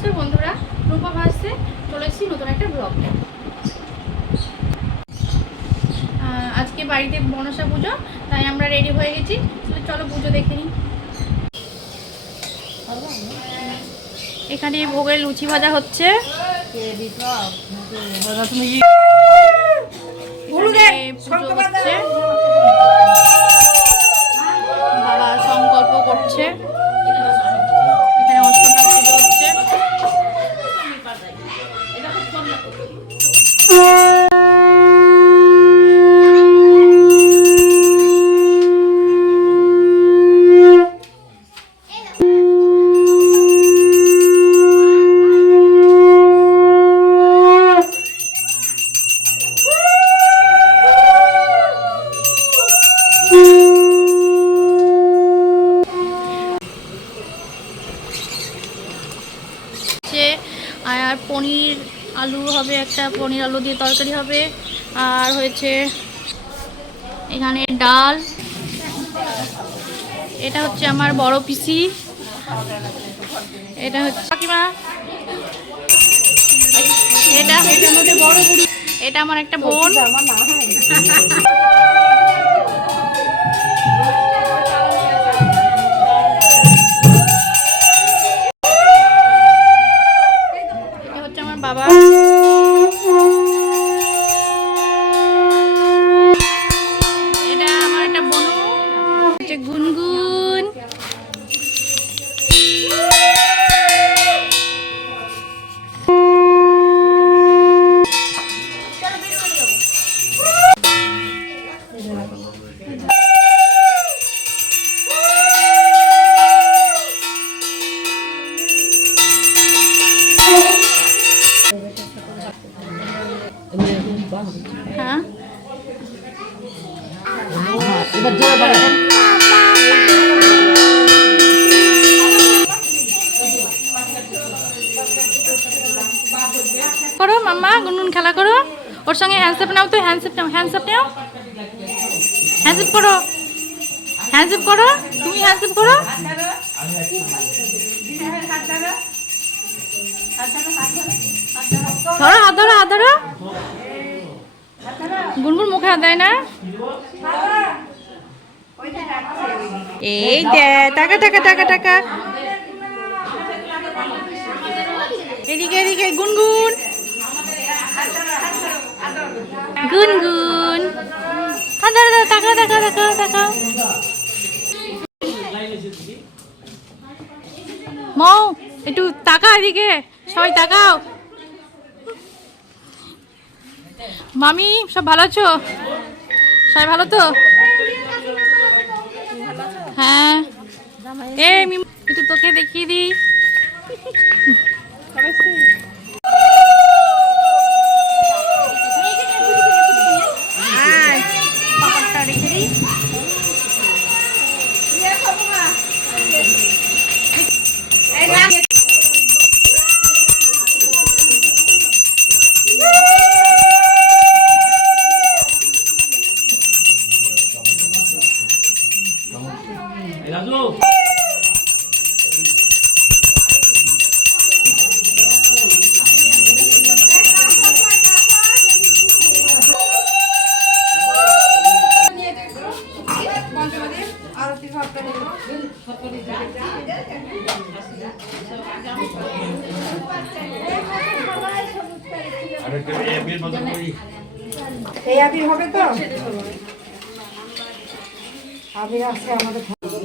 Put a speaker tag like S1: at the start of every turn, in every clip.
S1: নমস্কার বন্ধুরা, রূপা ভাসছে চলে এসেছি নতুন একটা ব্লগ আজকে বাড়িতে মনসা পুজো, তাই আমরা রেডি হয়ে গেছি। চলো পুজো দেখে নিই। এখানে ভোগের লুচি ভাজা হচ্ছে। বাবা সংকল্প করছে। আর পনির আলু হবে একটা পনির আলু দিয়ে তরকারি হবে। আর হয়েছে এখানে ডাল। এটা হচ্ছে আমার বড় পিসি। এটা হচ্ছে কাকিমা। এটা এটা আমার একটা বোন। হ্যান্ডসেপ নাও তো হ্যান্ডসেপ নাও হ্যান্ডসেপ নাও হ্যান্ডসেপ করো হ্যান্ডসেপ করো তুমি হ্যান্ডসেপ করো ধরো হাত ধরো হাত ধরো গুনগুন মুখে হাত দেয় না এই দে টাকা টাকা টাকা টাকা এদিকে এদিকে গুনগুন গুনগুন ধরো ধরো টাকা টাকা টাকা টাকা মৌ, একটু তাকা এদিকে, সবাই তাকাও। মামি, সব ভালো আছো? সবাই ভালো তো? হ্যাঁ। এ একটু তোকে দেখিয়ে দিই।
S2: রাজু
S3: এই আবির হবে তো? আবির আছে আমাদের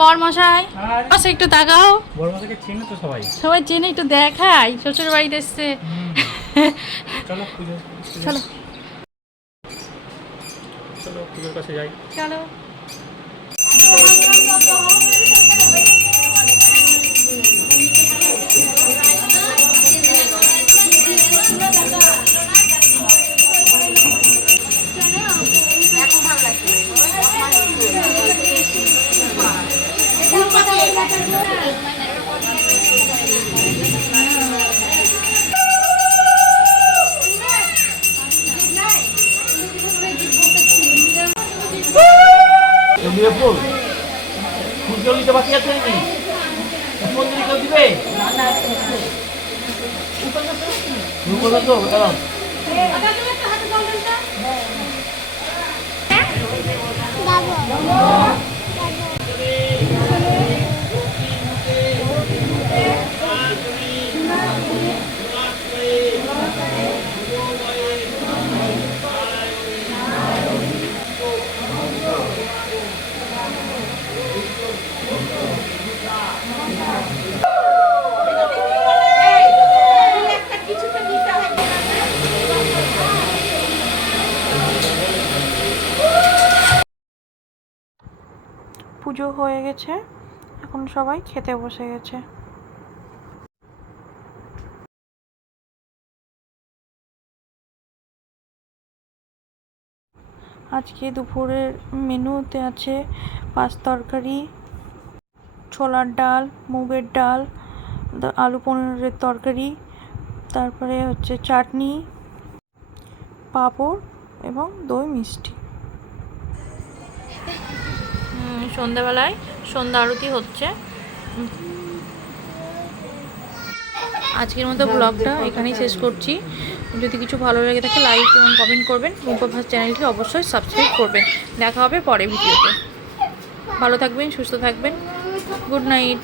S1: বর মশাই আচ্ছা একটু তাকাও।
S4: বড়মাকে চিনি তো সবাই।
S1: সবাই চেনে একটু দেখাই। শ্বশুর বাড়িতে এসছে।
S4: চলো
S1: চলো।
S4: চলো পুজোর কাছে যাই।
S1: চলো।
S2: দাঁড়াও
S1: পুজো হয়ে গেছে। এখন সবাই খেতে বসে গেছে। আজকে দুপুরের মেনুতে আছে পাঁচ তরকারি, ছোলার ডাল, মুগের ডাল আলু পনিরের তরকারি, তারপরে হচ্ছে চাটনি, পাঁপড় এবং দই মিষ্টি। সন্ধ্যাবেলায় সন্ধ্যা আরতি হচ্ছে। আজকের মতো ব্লগটা এখানেই শেষ করছি। যদি কিছু ভালো লেগে থাকে লাইক এবং কমেন্ট করবেন। রূপা চ্যানেলটি অবশ্যই সাবস্ক্রাইব করবেন। দেখা হবে পরে ভিডিওতে। ভালো থাকবেন, সুস্থ থাকবেন। Good night.